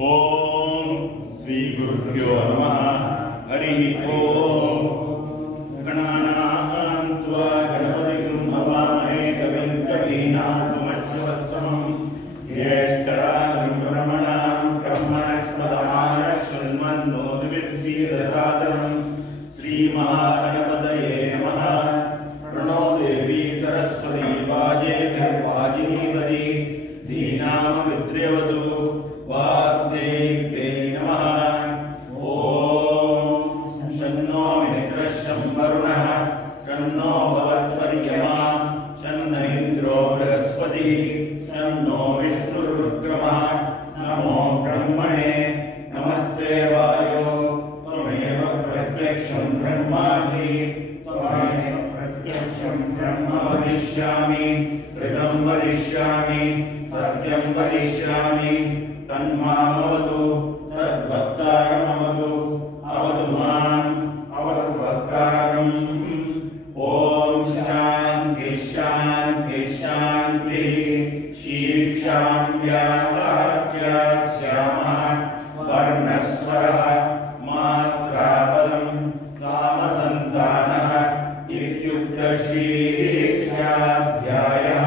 ಓಂ ಶ್ರೀ ಗುರುಭ್ಯೋ ನಮಃ. ಹರಿ ಓಂ. ಗಣಾನಾಂ ತ್ವಾ ಗಣಪತಿಂ ಹವಾಮಹೇ ಕವಿಂ ಕವೀನಾಮಶ್ವತ್ಥಮಂ ಜ್ಯೇಷ್ಠರಾಜಂ ಬ್ರಹ್ಮಣಾಂ ಬ್ರಹ್ಮಣಸ್ಪದಮಾನ ಶೃಣ್ವನ್ನೋತಿಭಿರ್ಸೀದಸಾದರಂ. ಶ್ರೀ ಮಹಾಗಣಪತಯೇ ನಮಃ. ಪ್ರಣೋ ದೇವಿ ಸರಸ್ವತಿ ವಾಜೇರ್ವಾಜಿನೀಪತಿ ಧೀನಾಮವಿದ್ರ್ಯವತು ವಾಗ್ದೇವ್ಯೈ ನಮಃ. ಓಂ ಶನ್ನೋ ಮಿತ್ರಃ ಶಂ ವರುಣಃ ಶನ್ನೋ ಭವತ್ಪರ್ಯಮಾ ಶನ್ನ ಇಂದ್ರೋ ಬೃಹಸ್ಪತಿಃ ಶನ್ನೋ ವಿಷ್ಣುರುಕ್ರಮಃ. ನಮೋ ಬ್ರಹ್ಮಣೇ ನಮಸ್ತೆ ವಾಯೋ ತ್ವಮೇವ ಪ್ರತ್ಯಕ್ಷಂ ಬ್ರಹ್ಮಾಸಿ ತ್ವಮೇವ ಪ್ರತ್ಯಕ್ಷಂ ಬ್ರಹ್ಮ ವದಿಷ್ಯಾಮಿ ಋತಂ ವದಿಷ್ಯಾಮಿ ಸತ್ಯಂ ವದಿಷ್ಯಾಮಿ ತನ್ಮಾಮವತು ತದ್ಭಕ್ತಾರಮವತು ಅವತು ಮಾಂ ಅವತು ಭಕ್ತಾರಂ. ಓಂ ಶಾಂತಿ ಶಾಂತಿ ಶಾಂತಿ. ಶೀರ್ಷಾಮ್ಯಾವಾಕ್ಯಾಸ್ಯಾಮ ವರ್ಣಸ್ವರಃ ಮಾತ್ರಾಬಲಂ ಸಾಮಸಂತಾನಃ ಇತ್ಯುಕ್ತ ಶ್ರೀಕ್ಷಾಧ್ಯಾಯಃ.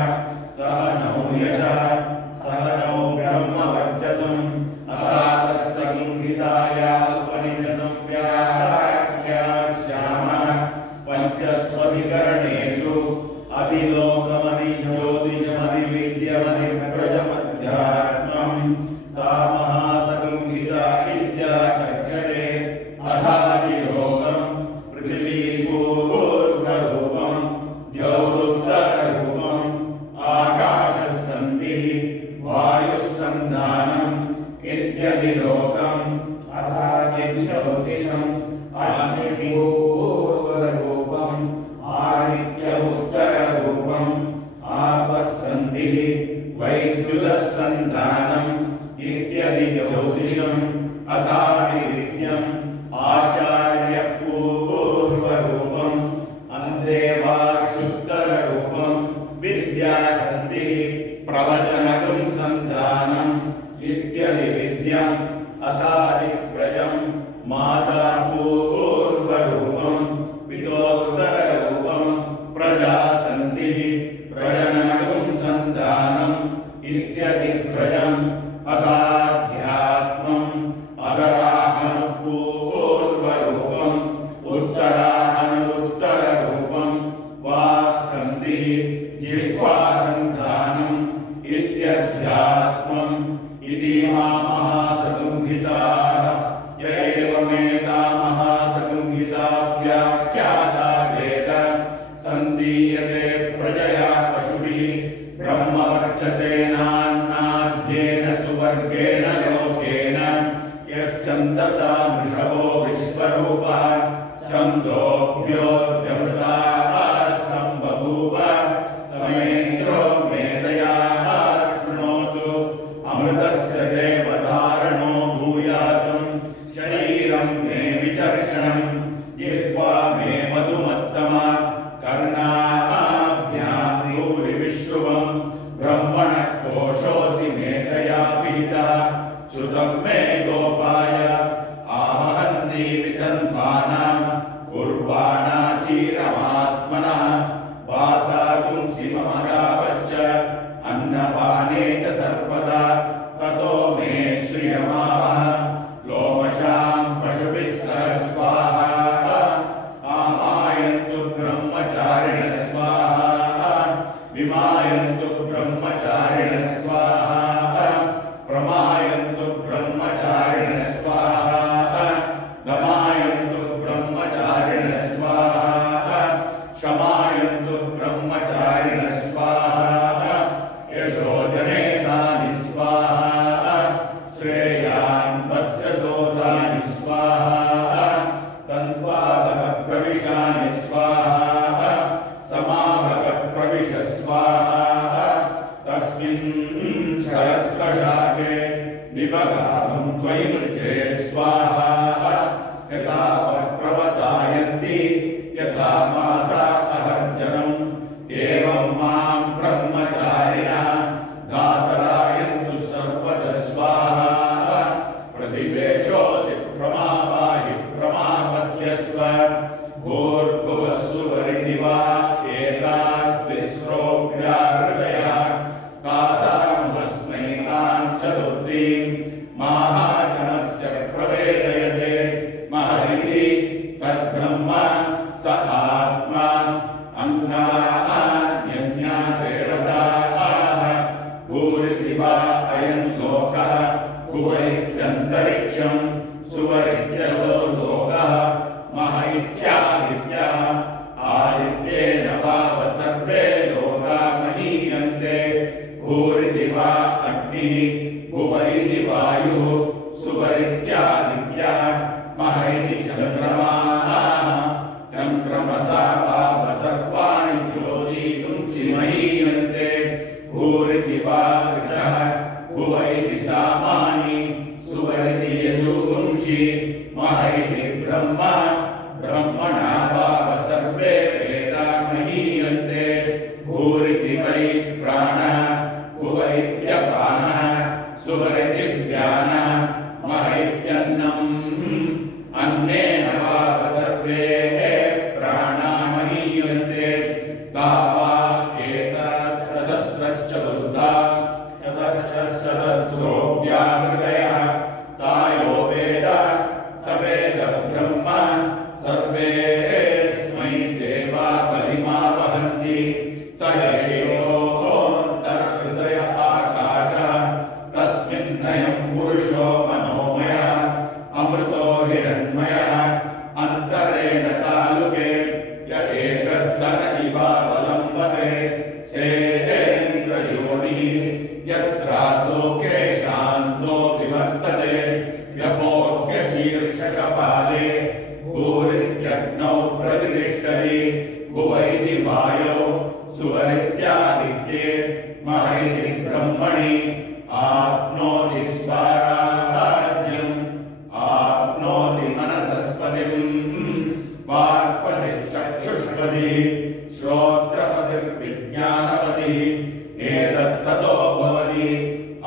ಸಹನೌ ಯಶಃ ಸಹನೌ ಬ್ರಹ್ಮವರ್ಚಸಂ ಅತಾತಸ್ಸ ಸಂಹಿತಾಯಾಲ್ಪನಿಷದಂ ವ್ಯಾಖ್ಯಾಸ್ಯಾಮ. ಪಂಚಸ್ವಧಿಕರಣೇಷು ಅಧಿಲೋಕಮಧಿಜ್ಯೋತಿಷಮಧಿವಿದ್ಯಮಧಿಪ್ರಜಮಧ್ಯಾತ್ಮಂ ತಾಮಹಾಸಂಹಿತಾ ವಿದ್ಯಾಕರ್ಷಣೆ ಅಧಾದಿಲೋಕಂ ಪೃಥಿವೀಪೂರ್ವರೂಪಂ ದ್ಯೌರುತ್ತರರೂಪಂ ಆಕಾಶಸ್ಸಂಧಿಃ ವಾಯುಸ್ಸಂಧಾನಂ ಇತ್ಯದಿಲೋಕಂ ಅಧಾದಿಜ್ಯೋತಿಷಂ ಅಗ್ನಿಪೂರ್ವರೂಪಂ ಆದಿತ್ಯ ಉತ್ತರರೂಪಂ ಆಪಸ್ಸಂಧಿಃ ವೈದ್ಯುತಸ್ಸಂಧಾನಂ ಇತ್ಯದಿ ಜ್ಯೋತಿಷಂ ಅತಾದಿವಿದ್ಯಂ ಆಚಾರ್ಯ ಪೂರ್ವರೂಪಂ ಅಂದೇವಾಶುತ್ತರರೂಪಂ ವಿದ್ಯಾಸಂಧಿಃ ಪ್ರವಚನಗಂ ಸಂಧಾನಂ ಇತ್ಯದಿ ವಿದ್ಯಂ ಅತಾದಿಪ್ರಜಂ ಮಾತಾ ಪೂರ್ವರೂಪಂ ವಿತೋತ್ತರರೂಪಂ ಪ್ರಜಾಸಂಧಿಃ ಪ್ರಜನನಗಂ ಸಂಧಾನಂ ಇತ್ಯದಿ ಪ್ರಜಂ ಅತಾಧ್ಯಾತ್ಮಂ ಅದರಾಹನು ಪೂರ್ವರೂಪಂ ಉತ್ತರಾಹನುತ್ತರರೂಪಂ ವಾಕ್ಸಂಧಿಃ ಜಿಹ್ವಾಸಂಧಾನಂ ಇತ್ಯಧ್ಯಾತ್ಮಂ. ಇತೀಮಾ ಮಹಾಸಂಹಿತಾಃ ಯ ಏವಮೇತಾ ಮಹಾಸಂಹಿತಾ ವ್ಯಾಖ್ಯಾತಾ ವೇದ ಸಂಧೀಯತೆ ಪ್ರಜಯಾ ಪಶುಭಿಃ ಬ್ರಹ್ಮವರ್ಚಸೇನಾನ್ನಾದ್ಯೇನ ಸುವರ್ಗೇಣ ಲೋಕೇನ ಯಶ್ಚಂದಸಾ ವೃಷಭೋ ವಿಶ್ವರೂಪಃ ಛಂದೋಭ್ಯೋऽಧ್ಯಮೃತಾಃ ಸಂಬಭೂವ ಸಮೇಂದ್ರೋ ಮೇಧಯಾ ಶೃಣೋತು ಅಮೃತಸ್ಯ ದೇವಧಾರಣೋ ಭೂಯಾಸಂ ಶರೀರಂ ಮೇ ವಿಚರ್ಷಣಂ ಜಿಹ್ವಾ ಮೇ ಮಧುಮತ್ತಮ ಕರ್ಣಾಭ್ಯಾಂ ಭೂರಿ ವಿಶ್ರುವಂ ಬ್ರಹ್ಮಣ ಕೋಶೋಸಿ ಮೇಧಯಾ ಪೀತಃ ಶ್ರುತಂ ಮೇ ಗೋಪಾಯ ಆವಹಂತಿ ವಿತನ್ವಾನಾಂ ಕುರ್ವಾಣಾಚೀರಮಾತ್ಮನಃ ವಾಸಾಗುಂಸಿ ಮಮ ಗಾವಶ್ಚ ಅನ್ನಪಾನೇ ಚ ಸರ್ವದಾ ತತೋ ಮೇ ಶ್ರಿಯಮಾವಹ. ಲೋಮಶಾಂ ಪಶುಭಿಃ ಸಹ ಸ್ವಾಹಾ ಆಮಾಯಂತು ಬ್ರಹ್ಮಚಾರಿಣಃ ಸ್ವಾಹಾ ವಿಮಾಯಂತು ಬ್ರಹ್ಮಚಾರಿಣಃ ಸ್ವಾಹಾ ಪ್ರಮಾಯಂತು ಬ್ರಹ್ಮಚಾರಿಣಃ ಸ್ವಾಹಾ ದಮಾಯಂತು ಬ್ರಹ್ಮಚಾರಿಣಃ ಸ್ವಾಹಾ ಶಮಾಯಂತು ಬ್ರಹ್ಮಚಾರಿಣಃ ಸ್ವಾಹಾ ಯಶೋಜನೆ ಸಾನಿ ಸ್ವಾಹಾ ಶ್ರೇಯಾನ್ ವಸ್ಯ ಸೋತಾನಿ ಸ್ವಾಹಾ ತನ್ವಾಭಗ ಪ್ರವಿಶಾನಿ ಸ್ವಾಹಾ ಸಮಾಭಗ ಪ್ರವಿಶ ಸ್ವಾಹಾ ತಸ್ಮಿನ್ ಸಹಸ್ರಶಾಖೆ ನಿಬಗಾಹಂ ತ್ವಯಿ ಮುಚೇ ಸ್ವಾಹಾ ಯಥಾ ಪ್ರವತಾಯಂತಿ ಯಥಾ ಮಾಸಾ ಅಹರ್ಜನಂ ಏವಂ ಮಾಂ ಬ್ರಹ್ಮಚಾರಿಣಃ ಧಾತರಾಯಂತು ಸರ್ವತಃ ಸ್ವಾಹಾ अयं लोकः भुवैत्यन्तरिक्षं सुवरित्यसो लोकः मह इत्यादित्यः आदित्येन वाव सर्वे लोका महीयन्ते भूरिति वा अग्निः भुव इति वायुः सुवरित्यादित्यः मह इति चन्द्रमाः चन्द्रमसा वाव सर्वाणि ज्योतिषुंसि महीयन्ते भूरिति वा वृक्षः भुव इति सामानि सुवरिति यजुगुंषि मह इति ब्रह्म ब्रह्मणा वाव सर्वे वेदा महीयन्ते भूरिति वै प्राणः भुव इत्यपानः सुवरिति ज्ञानः मह इत्यन्नम् अन्नेन वाव सर्वे प्राणा महीयन्ते तावा एतच्छतस्रश्चतुर्धा चतस्रश्चतस्रो व्याहृतयः तायो वेद स वेद ब्रह्म सर्वेऽस्मै देवा बलिमा वहन्ति स एषोऽन्तरहृदय आकाशः तस्मिन्नयं पुरुषो मनोमयः अमृतो हिरण्मयः अन्तरेण तालुके य एषस्तन इवावलम्बते सेन्द्रयोनिः यत्रासोके शान्तो विवर्तते व्यपोह्यशीर्षकपाले भूरित्यग्नौ प्रतिष्ठति भुव इति वायौ सुवरित्यादित्ये मह इति ब्रह्मणि आप्नोति स्वाराज्यम् आप्नोति मनसस्पतिम् वाक्पतिश्चक्षुष्पतिः श्रोत्रपतिर्विज्ञानपतिः एतत्ततो भवति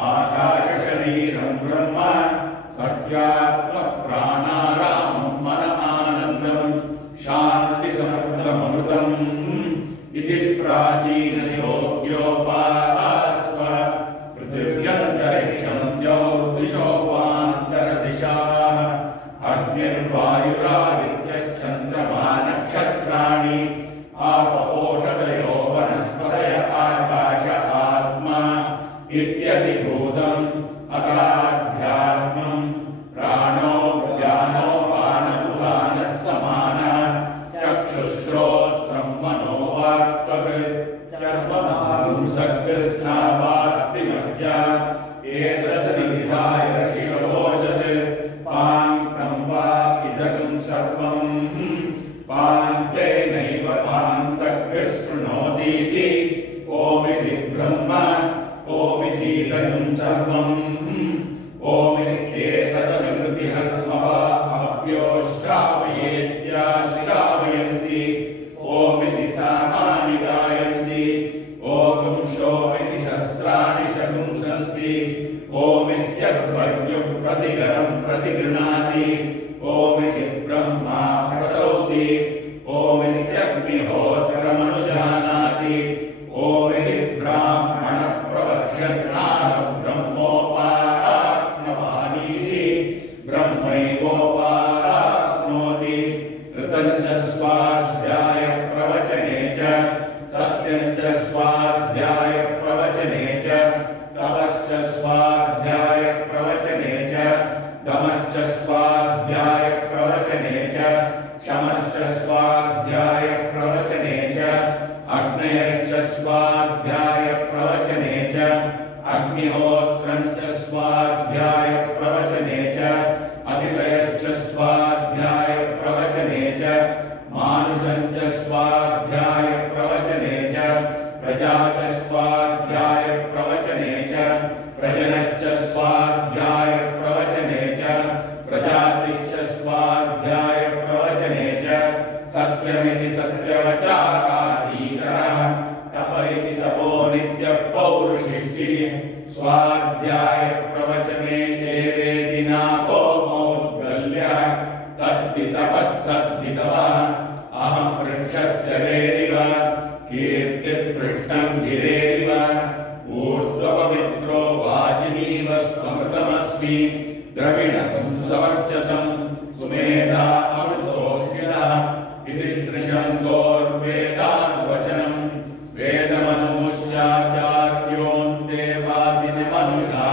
आकाशशरीरं ब्रह्म सत्यात्मप्राणारामं मन आनन्दं शान्तिसमृद्धमृतम् इति प्राचीनयोग्योपास्व पृथिव्यन्तरिक्षं द्यौर्दिशो वान्तरदिशाः अग्निर्वायुरादित्यश्चन्द्रमा नक्षत्राणि आपपोषदयो वनस्पतय आकाश आत्मा इत्यधिभूतम् अकाध्यात्मं प्राणो ज्ञानो पानपुराणः समानः चक्षुश्रोत्रं मनो वाक्पक् चर्ममागुं सर्गस्नावास्ति मज्जा एतद्विधाय शिवोचत् पाङ्क्तं वा इदं सर्वं पान्तेनैव पान्तः शृणोतीति ओमिति ब्रह्म ओमितीदं सर्वम् ओमित्येतदनुवृत्तिहस्मवा अप्यो श्रावयेत्याश्रावयन्ति ओमिति सामानि गायन्ति ओं शोमिति शस्त्राणि शगुंसन्ति ओमित्यद्वर्युः प्रतिगरं प्रतिगृह्णाति ओमिति ब्रह्मा प्रसौति ओमित्यग्निहोत्रमनुजानाति ओमिति ब्राह्मणः प्रवक्ष्यन्नाह ब्रह्मोपाप्नवानीति ब्रह्मैवोपाप्नोति ऋतं च स्वाध्याय प्रवचने च सत्यं च स्वाध्याय प्रवचने च तपश्च स्वाध्याय प्रवचने च दमश्च स्वाध्याय प्रवचने च शमश्च स्वाध्याय प्रवचने च अग्नयश्च स्वाध्याय प्रवचने च अग्निहोत्रं च स्वाध्याय प्रवचने च अतितयश्च स्वाध्याय प्रवचने च मानुषं च स्वाध्याय प्रवचने च प्रजा च स्वाध्याय प्रवचने च प्रजनश्च स्वाध्याय प्रवचने च प्रजातिश्च स्वाध्याय प्रवचने च सत्यमिति सत्यवचाराधीरः तप इति तपो नित्यपौरुषिष्टिः स्वाध्याय प्रवचने देवेति नाको मौद्गल्यः तद्धि तपस्तद्धि तपः अहं वृक्षस्य वेरिव कीर्तिपृष्ठं गिरेरिव ऊर्ध्वपवित्रो वाजिनीव स्मृतमस्मि द्रविणं सवर्चसं सुमेधा अमृतोऽखिलः इति त्रिशङ्कोर्वेदानुवचनं वेदमनुश्चाचार्योऽन्ते वाजिनमनुषा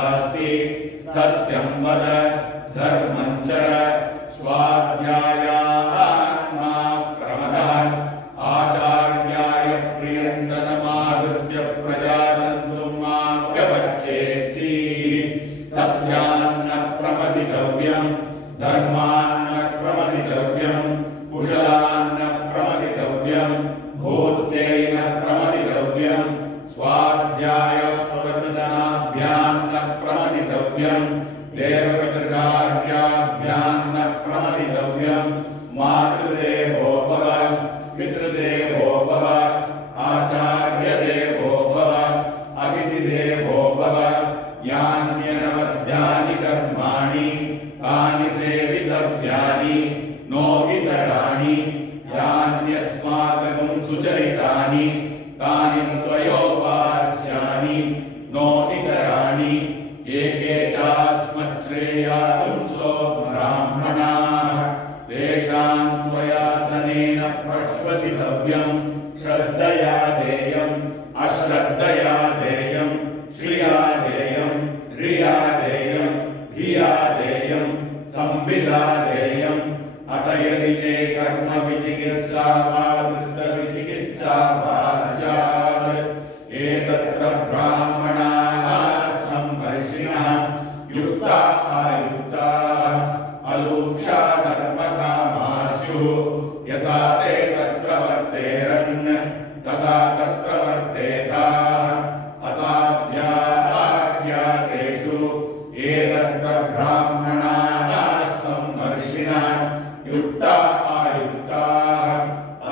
सत्यं वद धर्मं चर स्वाध्यायान् मा प्रमदः आचार्याय प्रियन्तनमाहृत्य प्रजानन्तुं मां व्यवच्छेत्सि सत्यान्न प्रमदितव्यं धर्मान्न प्रमदितव्यं कुशलान्न प्रमदितव्यं भूत्यैन प्रमदितव्यं स्वाध्याय प्रवचनाभ्यान्न प्रमदितव्यं देवपितृकार्याभ्यान्न प्रमदितव्यं मातृदेवो भव पितृदेवो भव आचार्यदेवो भव अतिथिदेवो भव यान्यनवद्यानि कर्माणि तानि सेवितव्यानि नो इतराणि यान्यस्माकं सुचरितानि तानि त्वयोपास्यानि नो इतराणि एके चास्मच्छ्रेयापुंसो ब्राह्मणाः तेषां त्वयासनेन प्रश्वसितव्यं श्रद्धया देयम् अश्रद्धया देयं श्रिया देयं रिया देयं धिया देयं संविदा देयम् अत यदि ते कर्म विचिकित्सा वा वृत्तविचिकित्सा वा स्यात् एतत्र ब्राह्मणाः संवर्षिणः युक्ता अयुक्ता अलूक्षा धर्मकामा स्युः यथा ते तत्र वर्तेरन् तथा तत्र वर्तेताः अताभ्याख्यातेषु एतत्र ब्राह्मणाः संवर्षिणः युक्ता अयुक्ताः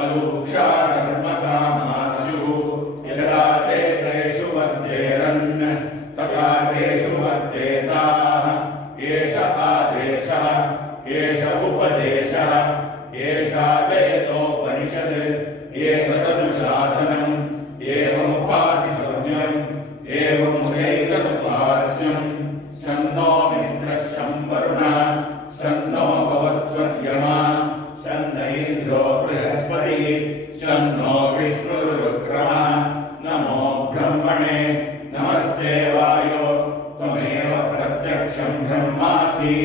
अलूक्षा धर्मकामा स्युः यथा ते तेषु वर्तेरन् तथा तेषु वर्तेताः एष आदेशः एष उपदेशः एषा वेदोपनिषद् एतदनुशासनम् एवमुपासितव्यम् एवमुचैतदुपास्यम् शन्नो मित्रः शं वरुणः शन्नो भवत्वर्यमा शन्न इन्द्रो बृहस्पतिः शन्नो विष्णुरुक्रमः नमो ब्रह्मणे नमस्ते वायो त्वमेव प्रत्यक्षं ब्रह्मासि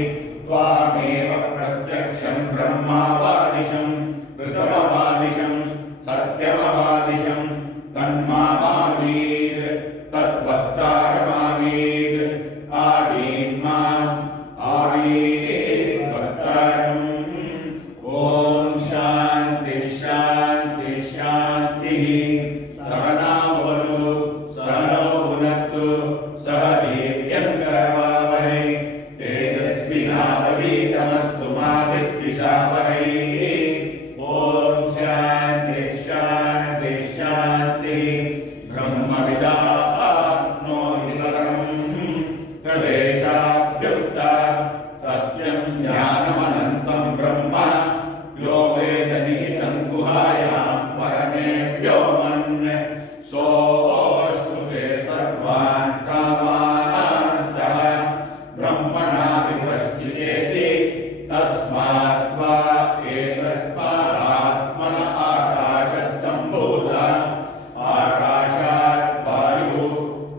त्वामेव प्रत्यक्षं ब्रह्मावादिशं ऋतमवादिशं सत्यमवादिशं तन्मावीत् तद्वक्तारमावीत् आवीन्माम् आवीत् वक्तारम् ॐ शान्ति शान्ति शान्तिः सहनावतु सहनौ भुनक्तु सह वीर्यङ्करवावहै तेजस्विनावधीतमस्तु मा विद्विषावहै ॐ शान्ति शान्ति शान्तिः ब्रह्मविदाप्नोति परम् तदेशाभ्युक्ता सत्यं ज्ञानमनन्तं ब्रह्म यो वेद निहितं गुहायां परमे व्योमन् सोऽष्टुते सर्वान् कामान् सः ब्रह्मणा विपश्चितेति तस्मात् वा एतस्मादात्मन आकाशः सम्भूतः आकाशात् वायुः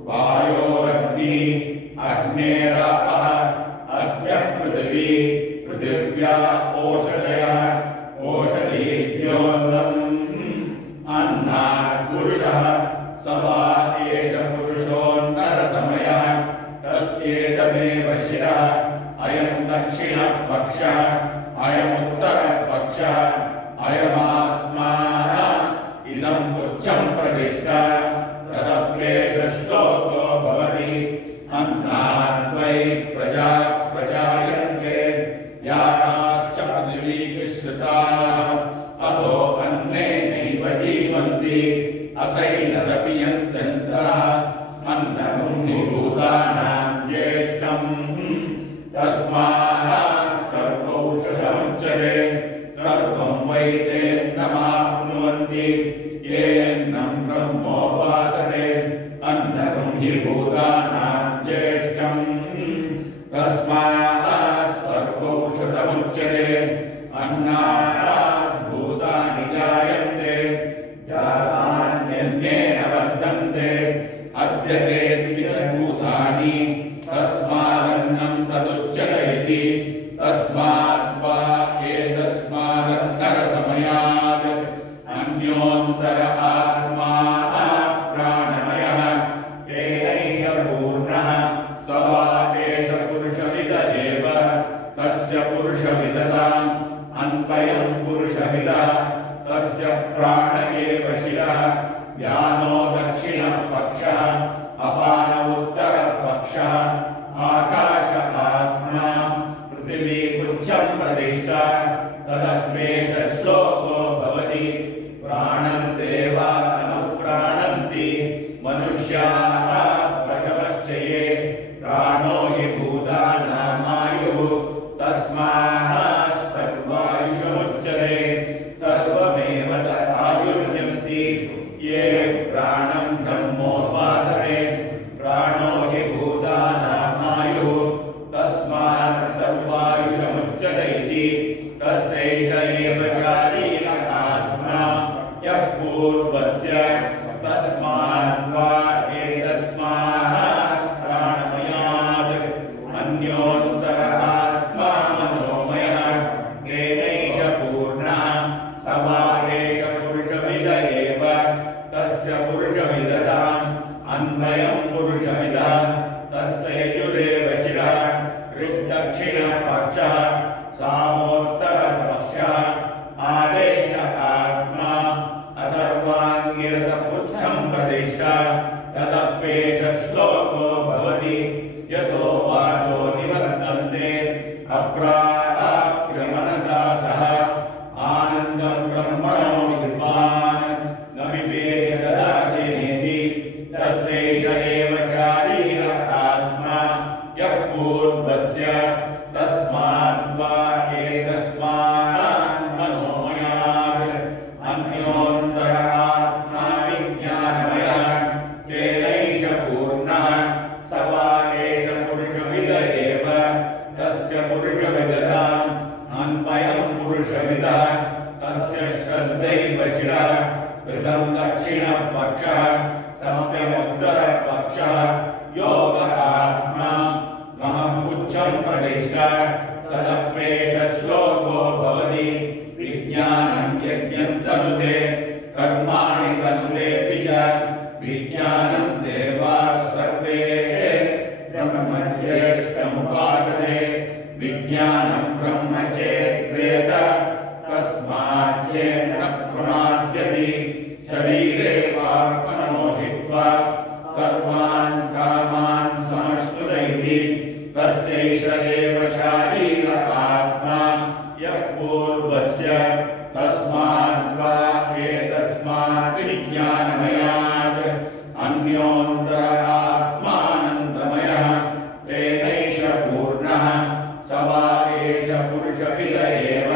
वायोरग्निः अग्नेरापः अग्न्यः पृथिवी पृथिव्या ओषधयः ओषधीभ्योऽन्नम् अन्नात् पुरुषः स वा एष पुरुषोऽन्नरसमयः तस्येदमेव शिरः अयं दक्षिणः पक्षः अयमुत्तरः पक्षः अयमात्मा इदं पुच्छं प्रतिष्ठा तदप्येष श्लोको भवति अन्नाद्वै प्रजा प्रजायन्ते याताश्च पृथिवीकृताः अतो अन्नेनैव जीवन्ति अथैनदपि यन्तन्तः अन्नं निभूतानां ज्येष्ठम् तस्मात् सर्वौषधमुच्यते सर्वं वै तेन्नमाप्नुवन्ति येन्नं ब्रह्मोपासते अन्नं हि भूतानां ज्येष्ठम् तस्मात् सर्वौषधमुच्यते अन्नात् भूतानि जायन्ते जातान्यन्येन वर्धन्ते अद्यते भूतानि तस्मात् तदन्नं तदुच्यते इति तस्मात् वा एतस्मादन्तरसमयात् अन्योन्तर आत्मा प्राणमयः तेनैष पूर्णः स वा एष पुरुषविद एव तस्य पुरुषविदताम् अन्वयं पुरुषविदः तस्य प्राण एव शिरः यानो दक्षिणपक्षः अपान उत्तरपक्षः आकाश आत्मा पृथिवी पुच्छं प्रतिष्ठा तदप्येष श्लोको भवति प्राणं देवा अनुप्राणन्ति मनुष्याः पशवश्च ये प्राणो हि भूतानामायुः तस्मात् सर्वायुषमुच्यते सर्वमेव तदायुर्यन्ति ये प्राणं ब्रह्मोपासते प्राणो हि भूतानामायुः तस्मात् सर्वायुषमुच्यते इति तस्यैष एव शारीर आत्मा यः पूर्वस्य तस्मात् वा एतस्मात् प्राणमयात् अन्योत्तर आत्मा मनोमयः तेनैष पूर्णः स वा एष पुरुषविद एव तस्य पुरुषविदताम् अन्वयं पुरुषविदः तस्य यजुरेव शिरः ऋक्दक्षिणपक्षः सामोत्तरपक्षः आदेश आत्मा अथर्वाङ्गिरसपुच्छं प्रतिष्ठा तदप्येष श्लोको भवति यतो वाचो निवर्तन्ते अप्राप्य मनसा सह आनन्दं ब्रह्मणो विद्वान् न विवेदि कदाचिदेति तस्यैष एव शारीर आत्मा यः पूर्वस्य तस्मात् वा एतस्मात् मनोमयात् अन्योन्तर आत्मा विज्ञानमयः तेनैष पूर्णः स वा एष पुरुषविद एव तस्य पुरुषविदताम् अन्वयं पुरुषविदः तस्य श्रद्धैव शिरः कृतं दक्षिणपक्षः सप्तमुत्तरपक्षः योग आत्मा महपुच्छं प्रतिष्ठा तदप्येष श्लोको भवति विज्ञानं यज्ञं तनुते कर्माणि तनुतेऽपि च विज्ञानं देवाः सर्वे ब्रह्मज्येष्ठमुपासते विज्ञानं ब्रह्म चेद्वेद तस्मात् चेन्न प्रमाद्यति शरीरे पार्पणो हित्वा सर्वान् कामान् समश्नुते तस्यैष एव शारीर आत्मा यः पूर्वस्य तस्मात् वा एतस्मात् विज्ञानमयात् अन्योन्तर आत्मानन्दमयः तेनैष पूर्णः स वा एष पुरुषविद एव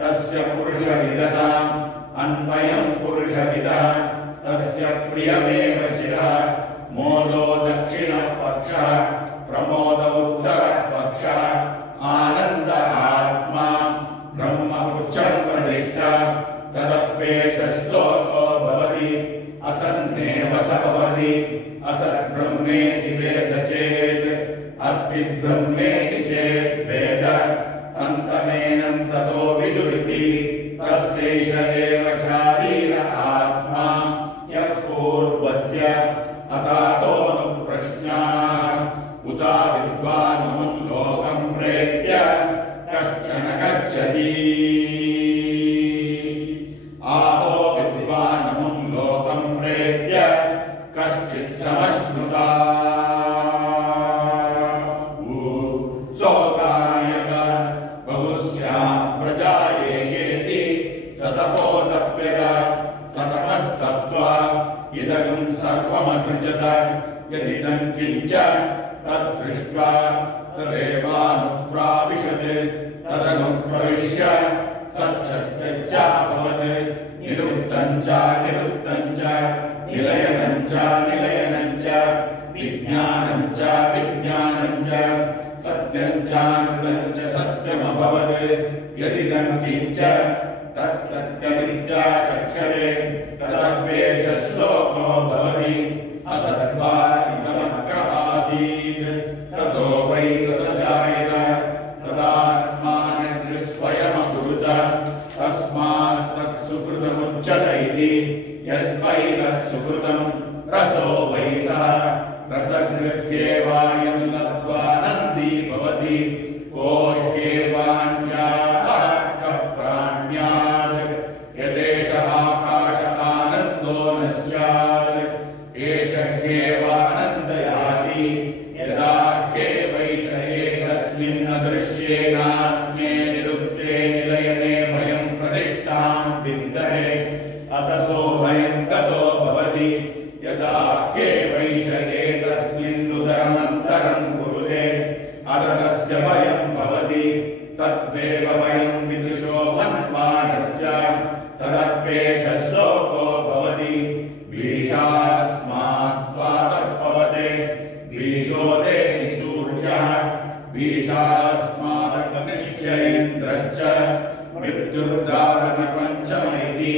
तस्य पुरुषविदताम् अन्वयं पुरुषविदः तस्य प्रियमेव शिरः मोदो दक्षिणपक्षः प्रमोद उत्तरपक्षः आनन्द आत्मा ब्रह्मपुच्छं प्रतिष्ठा तदप्येष श्लोको भवति असन्नेव स भवति असद्ब्रह्मेति वेद चेत् अस्ति ब्रह्मेति चेत् वेद सन्तमेनं ततो विदुरिति तस्यैष एव शारीर आत्मा यः पूर्वस्य अतातोऽनुप्रश्नाः उता विद्वानमुं लोकं प्रेत्य कश्चन गच्छति आहो विद्वानमुं लोकं प्रेत्य कश्चित् समश्नुता सोदायत बहुस्यां प्रजायेति सतपोतप्यत सतमस्तत्वा इदगं सर्वमसृजत यदिदं किञ्च तत्सृष्ट्वा तदेवानुप्राविशत् तदनुप्रविश्य सच्चत्यच्चाभवत् निरुक्तं च निलयनं च विज्ञानं च सत्यं च सत्यमभवत् यदिदं किञ्च तत्सत्यमित्याचक्षते तदप्येष श्लोको भवति असद्वा इदमग्र आसीत् ततो वै वै सजायत तदात्मानं स्वयमकुरुत तस्मात् तत्सुकृतमुच्यत इति यद्वै तत्सुकृतं रसो वै सः रसगृह्येवायं लब्ध्वा नन्दी भवति ओ ह्येवान्याः प्राण्यात् यदेष आकाश आनन्दो न स्यात् एष ह्येवानन्दयाति यदा ह्येवैष एकस्मिन् अदृश्येनात्मे निरुक्ते निलयने भयं प्रतिष्ठां विन्दते अतसो भयं गतो भवति यदा ह्येवैष एकस्मिन्नुदरमन्तरं कुरुते अत तस्य भयं भवति तद्देव भयं विदुषो मन्वानस्य तदप्येष शोको भवति भीषास्मात् वातर्पवते भीषोदे सूर्यः भीषास्मादग्निश्च इन्द्रश्च मृत्युर्दावति पञ्चम इति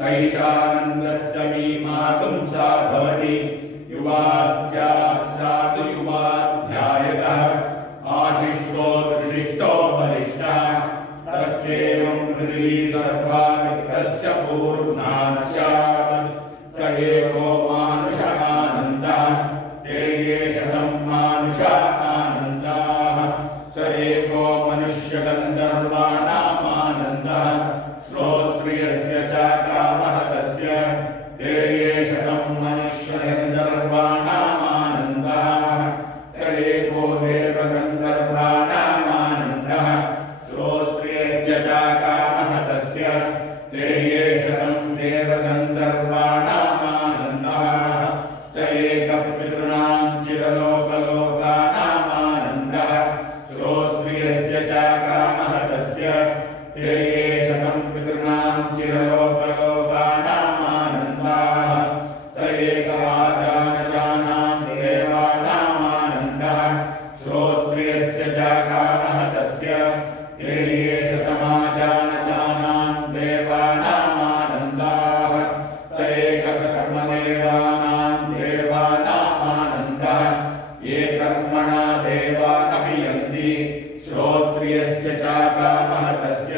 सैषानन्दस्य मीमातुंसा भवति युवा स्यात् सा तु युवाध्यायतः आशिष्टो दृष्टिष्टो बलिष्ठः तस्यैवं पृथिवी सर्वा वित्तस्य पूर्णा स्यात् स एको मानुष आनन्दः ते ये शतं मानुष आनन्दाः स एको मनुष्यगन्धर्वाणाम् आनन्दः श्रोत्रियस्य च कामः तस्य ते ये शतं मनुष्यगन्धर्वाणाम् आनन्दः स एको देवगन्धर्वाणाम् आनन्दः श्रोत्रियस्य च कामः तस्य ते ये शतं देवगन्धर्वाणाम् आनन्दः स एकः पितॄणां चिरलोकलोकानाम् आनन्दः श्रोत्रियस्य च कामः तस्य ते ये शतं पितॄणां चिरलोकलोकानाम् आनन्दः स एकराजानजानां देवानाम् आनन्दः श्रोत्रियस्य च कामः तस्य ते ये शतमाजानजानां देवानाम् आनन्दः स एककर्मदेवानां देवानाम् आनन्दः ये कर्मणा देवानभियन्ति श्रोत्रियस्य च कामः तस्य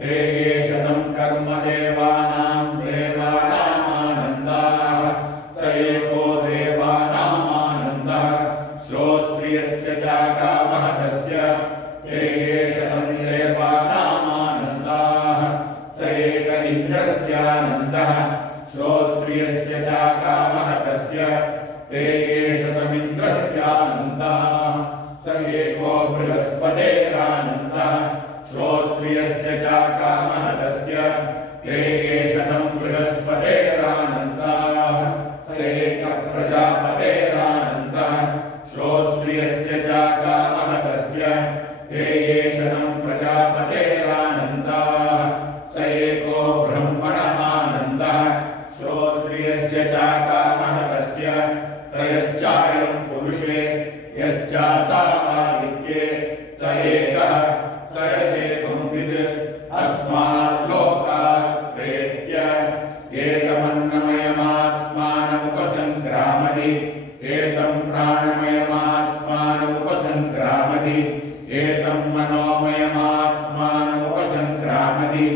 ते ये शतं कर्मदेवानां देवानाम् आनन्दः स एको देवानाम् आनन्दः श्रोत्रियस्य च कामः तस्य ते ये शतं देवानाम् आनन्दः स एक इन्द्रस्यानन्दः श्रोत्रियस्य च कामः तस्य ते ये शतमिन्द्रस्यानन्दः स एको बृहस्पतेरानन्दः श्रोत्रियस्य च कामः तस्य ते ये शतं बृहस्पतेरानन्दः स एकः प्रजापतेरानन्दः श्रोत्रियस्य च कामः तस्य ते ये शतं प्रजापतेरानन्दः स एको ब्रह्मणमानन्दः श्रोत्रियस्य च कामः तस्य स यश्चायं पुरुषे यश्चासादित्ये स एकः स यदेवं विद् अस्माल्लोकात् प्रेत्य एतमन्नमयमात्मानमुपसङ्क्रामति एतं प्राणमयमात्मानमुपसङ्क्रामति एतं मनोमयमात्मानमुपसङ्क्रामति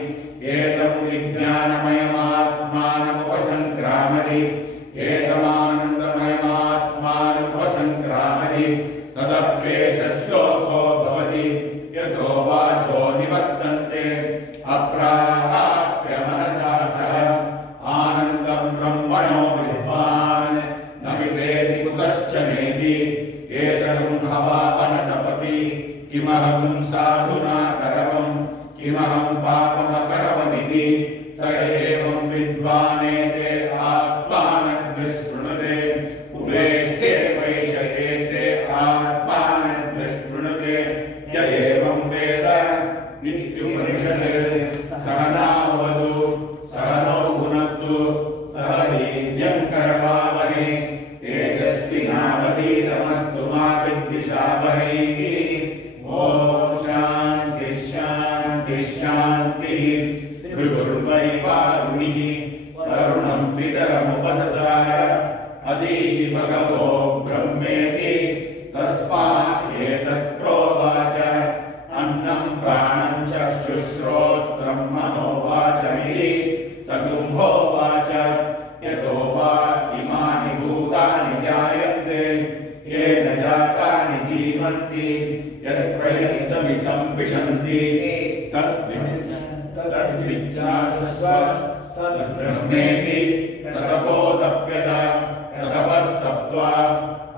एतं विज्ञानमयमात्मानमुपसङ्क्रामति एतमानन्दमयमात्मानमुपसङ्क्रामति तदप्येष श्लोको भवति यतो वाचो निवर्तन्ते अप्राप्य मनसा सह आनन्दं ब्रह्मणो विद्वान् न विवेदि कुतश्च नेति एतदं हवावनतपति किमहं साधुना करवं किमहं पापमकरवमिति स एवं विद्वानेते आत्मानद्विस्मृणुते उवेत्ते वैषयेते आत्मानद्विस्मृणुते य एवं वेद नित्युपनिषत् सहनावतु सहनौ भुनक्तु सह वीर्यं करवावहै तेजस्विनावधीतमस्तु मा विद्विषावहै ॐ शान्तिः शान्तिः शान्तिः भृगुर्वैवारुणिः करुणं पितरमुपससार अधीहि भगवो ब्रह्मेति तस्मात् यत्प्रयन्तविसंविशन्ति तद्विज्ञानस्व तद्ब्रह्मेति सतपोतप्यत सतपस्तप्त्वा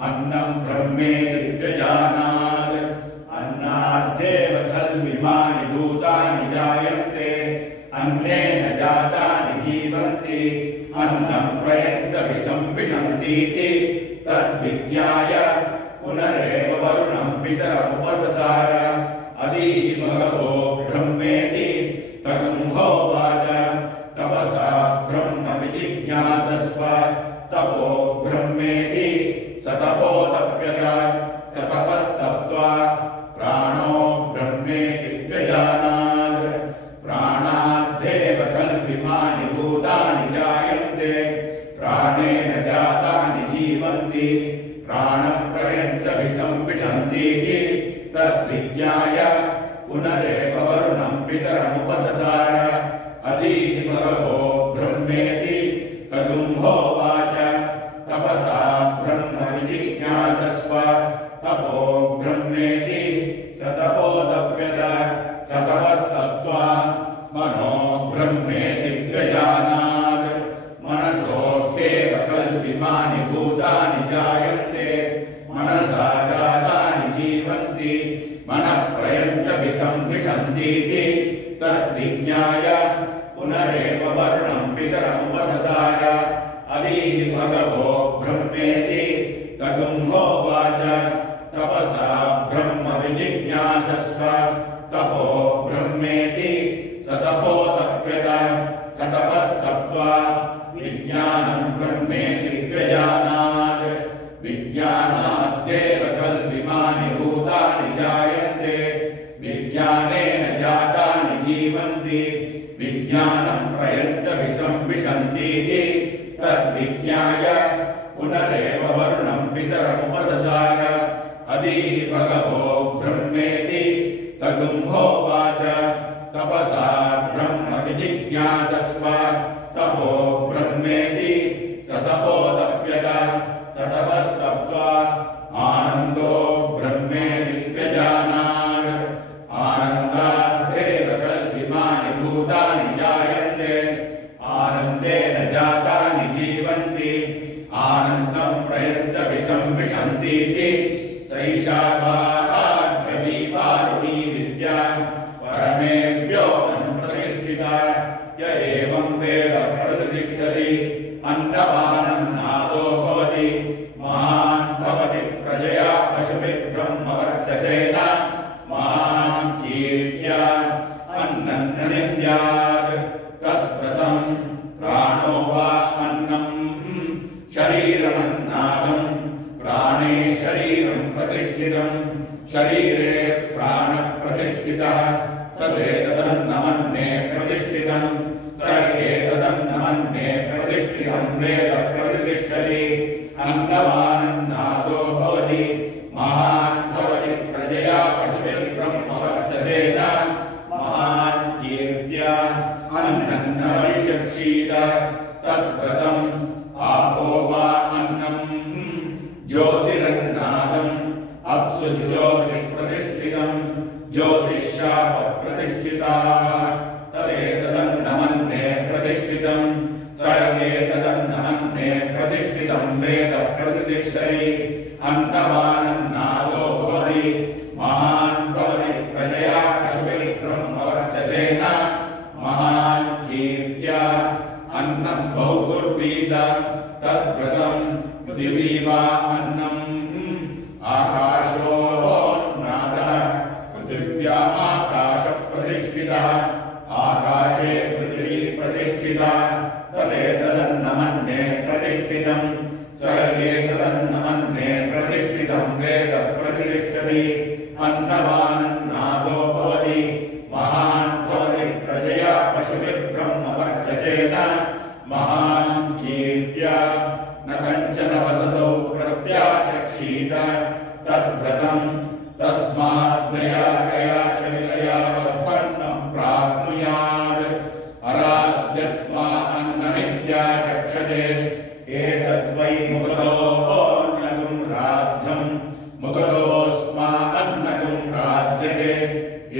अन्नं ब्रह्मेति व्यजानात् अन्नाद्येव खल्विमानि भूतानि जायन्ते अन्नेन जातानि जीवन्ति अन्नं प्रयन्तविसंविशन्तीति तद्विज्ञाय पुनरेव वरुणं पितरमुपससार अदीहि भगवो ब्रह्मेति तगुंहोवाच तपसा ब्रह्म विजिज्ञासस्व तपो ब्रह्मेति सतपोतप्यत सतपस्तप्त्वा प्राणो ब्रह्मेति व्यजानात् प्राणाद्धेव कल्पिमानि भूतानि जायन्ते प्राणेन जातानि जीवन्ति प्राणं प्रयन्तविसंविशन्तीति तद्विज्ञाय पुनरेव वरुणं पितरमुपससार अदीहि भगवो ब्रह्मेति तगुंहोवाच तपसा ब्रह्म विजिज्ञासस्व तपो ब्रह्मेति सतपोतप्यत सतपस्तप्त्वा मनो ब्रह्मेति व्यजानात् मनसोऽप्येव कल्पिमानि भूतानि जायन्ते मनसा जातानि जीवन्ति मनः प्रयन्तविसंविशन्तीति तद्विज्ञाय पुनरेव वरुणं पितरमुपससार अदीहि भगवो ब्रह्मेति तगुंहोवाच तपसा ब्रह्म विजिज्ञासस्व तपो ब्रह्मेति सतपोतप्यत सतपस्तप्त्वा विज्ञानं ब्रह्मेति व्यजानात् विज्ञानाद्येव कल्पिमानि भूतानि जायन्ते विज्ञानेन जातानि जीवन्ति विज्ञानं प्रयन्तविसंविशन्तीति तद्विज्ञाय पुनरेव वरुणं पितरमुपससार अदीहि भगवो ब्रह्मेति तगुंहोवाच तपसा ब्रह्म विजिज्ञासस्व तपो ब्रह्मेति सतपोतप्यत सतपस्तप्त्वा आनन्दो ब्रह्मेति व्यजानात् आनन्दादेव कल्पिमानि भूतानि जायन्ते आनन्देन जातानि जीवन्ति आनन्दं प्रयन्तविसंविशन्तीति सैषा वारुणी विद्या परमेभ्योऽहं प्रतिष्ठिता य एवं वेद प्रतिष्ठति अन्नपानन्नादो भवति महान् भवति प्रजया पशुभिर्ब्रह्मवर्चसेन महान् कीर्त्या अन्नन्ननिन्द्यात् तद्व्रतं प्राणो वा अन्नं शरीरमन्नादं प्राणे शरीरं प्रतिष्ठितं शरीरे प्राणः प्रतिष्ठितः तदेतदन्नमन्ये प्रतिष्ठितं स एतदन्नमन्ये प्रतिष्ठितं वेद प्रतिष्ठति अन्नवानन्नादो भवति महान् भवति प्रजया पशुभिर्ब्रह्मवर्चसेन महान् कीर्त्या अन्नन्नवैचक्षीत तद्व्रतं आपो वा अन्नं ज्योतिरन्नादम् अप्सु ज्योतिप्रतिष्ठितं ज्योतिषापप्रतिष्ठिताः तदेतदन्नमन्ये प्रतिष्ठितं स एतदन्नमन्ये प्रतिष्ठितं वेद प्रतिष्ठति अन्नवानन्नादो भवति महान् भवति प्रजया पशुभिर्ब्रह्मवर्चसेन महान् कीर्त्या अन्नं बहुकुर्वीत तद्व्रतं पृथिवी वा अन्नम् आकाशोन्नादः पृथिव्या आकाशप्रतिष्ठितः आकाशे पृथिवी प्रतिष्ठिता तदेतदन्नमन्ये प्रतिष्ठितं स एतदन्नमन्ये प्रतिष्ठितं वेद प्रतिष्ठति अन्नवानन्नादो भवति महान् भवति प्रजया पशुभिर्ब्रह्मवर्चसेन महान् कीर्त्या न कञ्चन वसतौ प्रत्याचक्षीत तद्व्रतं तस्माद्मया गया च विलया उत्पन्नं प्राप्नुयात् अराध्यस्मान्नमित्याचक्षते एतद्वै मुखतोऽन्नगुं राध्यं मुखतोऽस्मान्नगं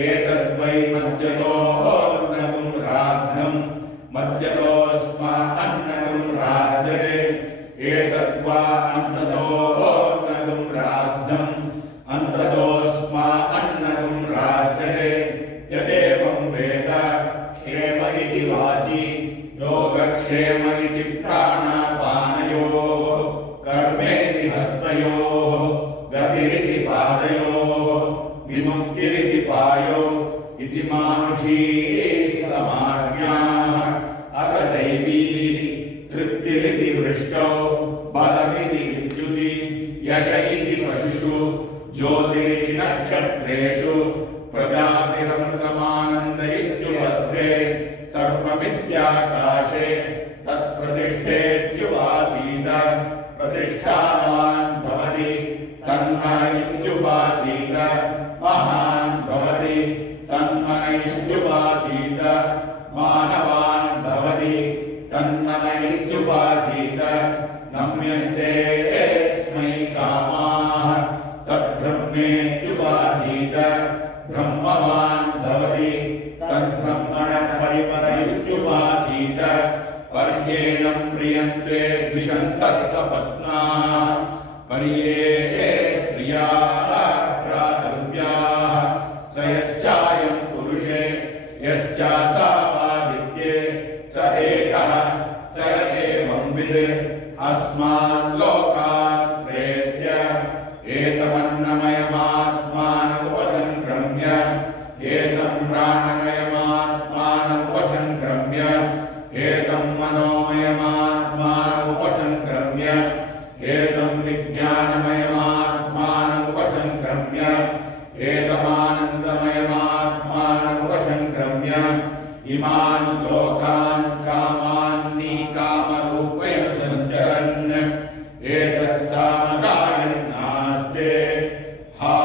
एतद्वै मध्यतोऽन्नगुं राज्ञम् मध्यतोऽस्मान्नगुं राज्यते एतद्वा अन्ततोऽन्नगुं राज्यम् अन्ततोऽस्मान्नगुं राज्यते यदेवं वेद क्षेम इति वाचि योगक्षेम इति प्राणापानयोः कर्मेति हस्तयोः गतिरिति पादयोः विमुक्तिरिति पायो इति मानुषी समाज्ञाः अथ दैवीः तृप्तिरिति वृष्टौ बलमिति विद्युति यश इति पशुषु ज्योतिरिति नक्षत्रेषु प्रजातिरमृतमानन्द इत्युपस्थे सर्वमित्याकाशे तत्प्रतिष्ठेत्युपासीत प्रतिष्ठावान् भवति तन्म इत्युपासीत महान् भवति तन्म इत्युपासीत मानवान् भवति तन्म इत्युपासीत नम्यन्ते स्मै कामाः तद्ब्रह्मेत्युपासीत ब्रह्मवान् भवति तद्ब्रह्मणः परिपर इत्युपासीत पर्येणं प्रियन्ते विशन्तः सपत्नाः पर्ये प्रियाः प्रातव्याः स यश्चायं पुरुषे यश्चासावादित्ये स एकः स एवंविद् अस्मान् लोकात् प्रेत्य एतमन्नमयमात्मानमुपसङ्क्रम्य एतं प्राणमयमात्मानमुपसङ्क्रम्य एतं मनोमयमात्मानमुपसङ्क्रम्य एतं विज्ञानमयमात्मानमुपसङ्क्रम्य एतमानन्दमयमात्मानमुपसङ्क्रम्य इमान् लोकान् कामान्निकामरूपेण सञ्चरन् एतत्सामगायन्नास्ते हा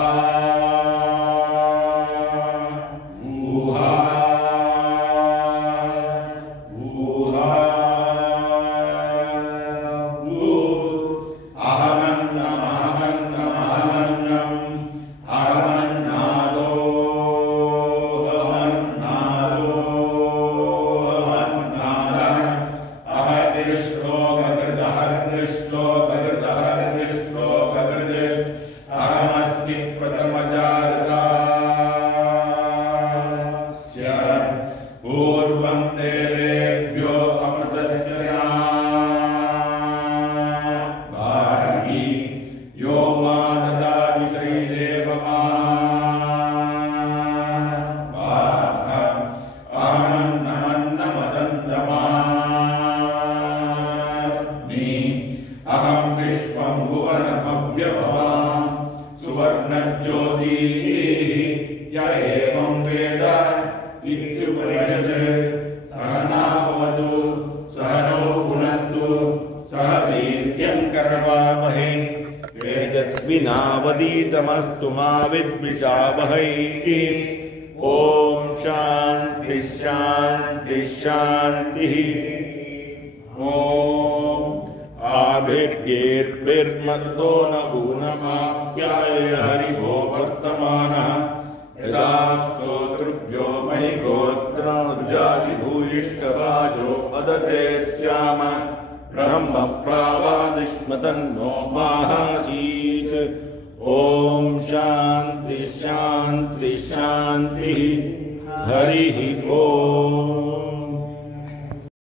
तेजस्विनावधीतमस्तु मा विद्विषावहै। ओम शांति शांति शांति। ओम आभिर्गेर्भिर्मत्तो न ऊनमाप्याय हरिभो वर्तमानः यदा स्तोतृभ्यो मयि गोत्रानुजाति भूयिष्ठराजो अदते स्याम ब्रह्म प्रावादिष्म तन्नो माहासीत्। ओम शांति शांति शांति।